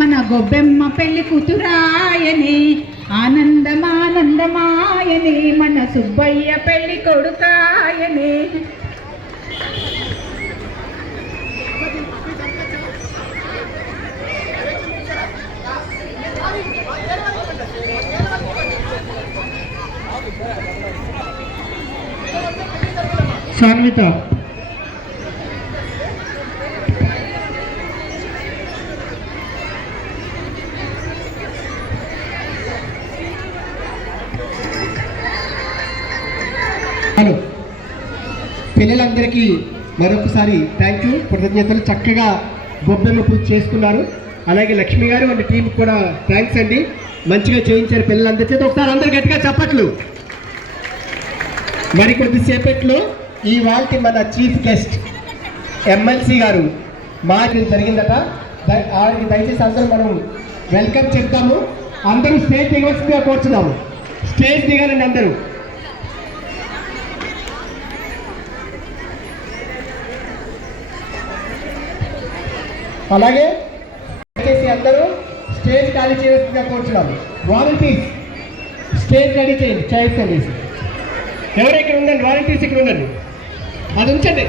మన గొబ్బెమ్మ పెళ్లి కూతురాయనే, ఆనందమానందమాయనే మన సుబ్బయ్య పెళ్లి కొడుకాయనే. సాన్విత హలో, పిల్లలందరికీ మరొకసారి థ్యాంక్ యూ, కృతజ్ఞతలు. చక్కగా గొబ్బెమ్మ పూజ చేసుకున్నారు. అలాగే లక్ష్మి గారు అండ్ టీం కూడా థ్యాంక్స్ అండి, మంచిగా చేయించారు పిల్లలందరికీ. ఒకసారి అందరు గట్టిగా చప్పట్లు. మరి కొద్దిసేపట్లో ఈ వాళ్ళకి మన చీఫ్ గెస్ట్ ఎమ్మెల్సీ గారు మాట్లాడడం జరిగిందట. ఆవిడకి దయచేసి అందరూ మనం వెల్కమ్ చెప్తాము. అందరూ స్టేజ్ దిగవలసిందిగా కోరుచున్నాము. స్టేజ్ దిగాలండి అందరూ. అలాగే దయచేసి అందరూ స్టేజ్ ఖాళీ చేయవలసిందిగా కోరుచున్నాము. వాలంటీర్స్ స్టేజ్ రెడీ చేయండి, చైర్స్ అండి. ఎవరు ఇక్కడ ఉందండి? వాలంటీర్స్ ఇక్కడ ఉందండి, అది ఉంచండి.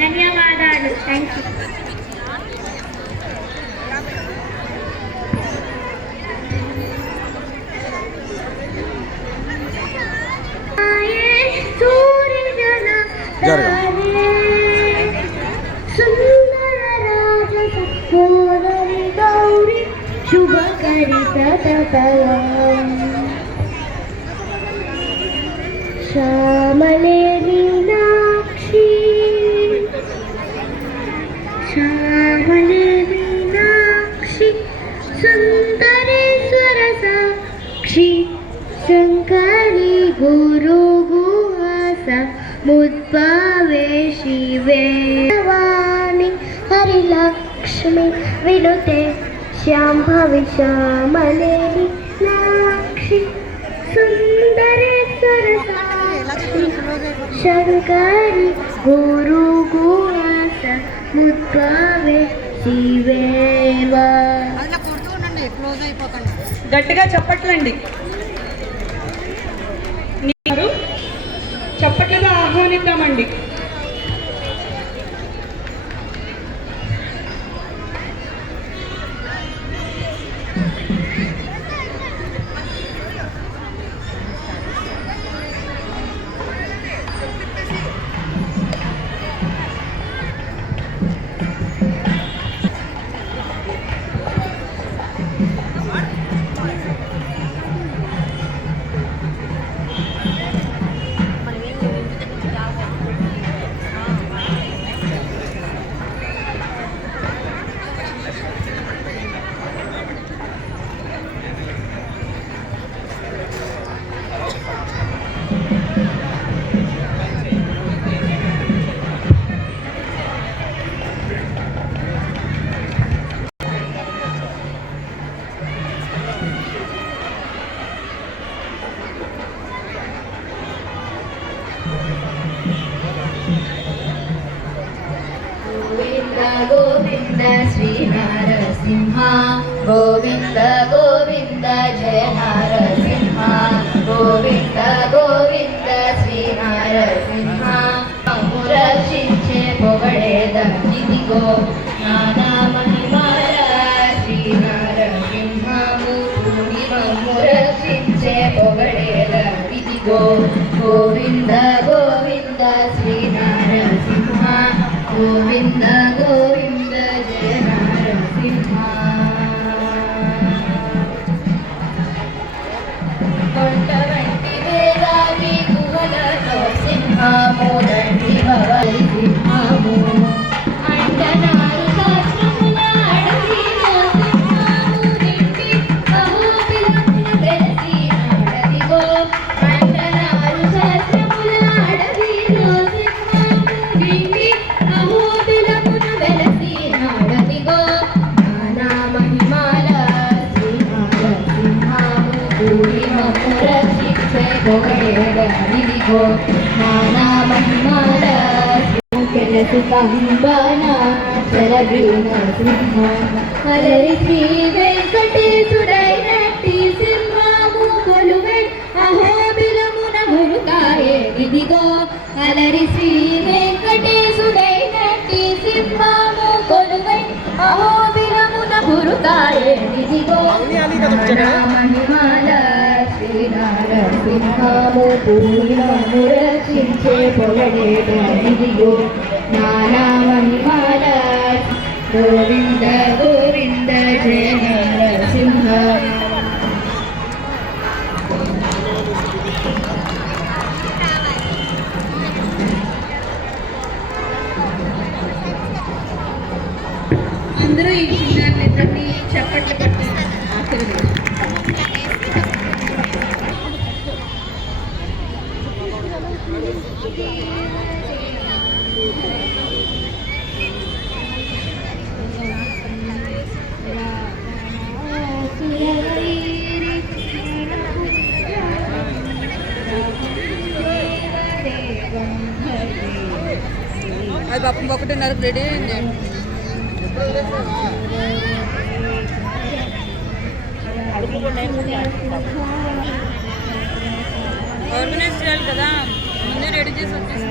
ధన్యవాదాలు. Thank you. गौरी शुभकरी सततम् श्यामले मीनाक्षी श्यामले मीनाक्षी सुन्दरेश्वर साक्षी शङ्करी गुरु गुहासा मुद्भावे शिवे वाणी हरिलक्ष्मी विनुते श्याम्भवी श्यामले मीनाक्षी सुन्दरेश्वर साक्षी शङ्करी गुरु गुहासा मुद्भावे शिवेवा. గట్టిగా చప్పట్లండి. చప్పట్లుగా ఆహ్వానిద్దామండి. గోవింద గోవింద జయ నారసింహ గోవింద గోవింద శ్రీ నారసింహ మమ్ము రక్షించే పొగడేద ఇదిగో నానా మహిమాల శ్రీ నారసింహము మమ్ము రక్షించే పొగడేద ఇదిగో గోవింద గోవింద శ్రీ నారసింహ గోవింద గోవింద జయ నారసింహ కొండ వంటి వేదాది గుహలలో సింహము దండి భవలి సింహము అండనారు శాస్త్రముల అడవిలో సింహము దిండి బహుబిలమున వెలసి నాడదిగో అండనారు శాస్త్రముల అడవిలో సింహము దిండి బహుబిలమున వెలసి నాడదిగో నానా మహిమాల శ్రీ నారసింహము పూరి మమ్ము రక్షించే పొగడేదిగో నానా మహిమాల కెలసి కంబన చరబిన సింహ హరి శ్రీ వెంకటేశుడైనట్టి సింహము కొలువై అహోబిలమున మురుకాయే ఇదిగో అలరి శ్రీ వెంకటేశుడైనట్టి సింహము కొలువై అహోబిలమున మురుకాయే ఇదిగో నానా మహిమాల శ్రీ నారసింహము పూర్ణము రక్షించే పొగడేట ఇదిగో నానా మహిమాల గోవింద గోవింద జయ నారసింహ అందరూ ఈ చిన్నారిద్దరిని చప్పట్లు కొట్టి ఆశీర్వదించారు. అది పాపం 1:30 రెడీ అయింది. ఆర్గనైజ్ చేయాలి కదా, ముందే రెడీ చేసి వచ్చేసి.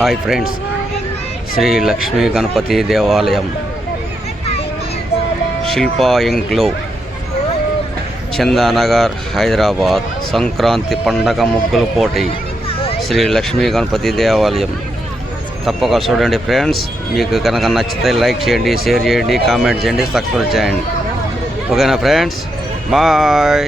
హాయ్ ఫ్రెండ్స్, శ్రీ లక్ష్మీ గణపతి దేవాలయం శిల్పా ఇంక్లో చందానగర్ హైదరాబాద్ సంక్రాంతి పండగ ముగ్గుల పోటీ శ్రీ లక్ష్మీ గణపతి దేవాలయం. తప్పక చూడండి ఫ్రెండ్స్. మీకు కనుక నచ్చితే లైక్ చేయండి, షేర్ చేయండి, కామెంట్ చేయండి, సబ్స్క్రైబ్ చేయండి. ఓకేనా ఫ్రెండ్స్, బాయ్.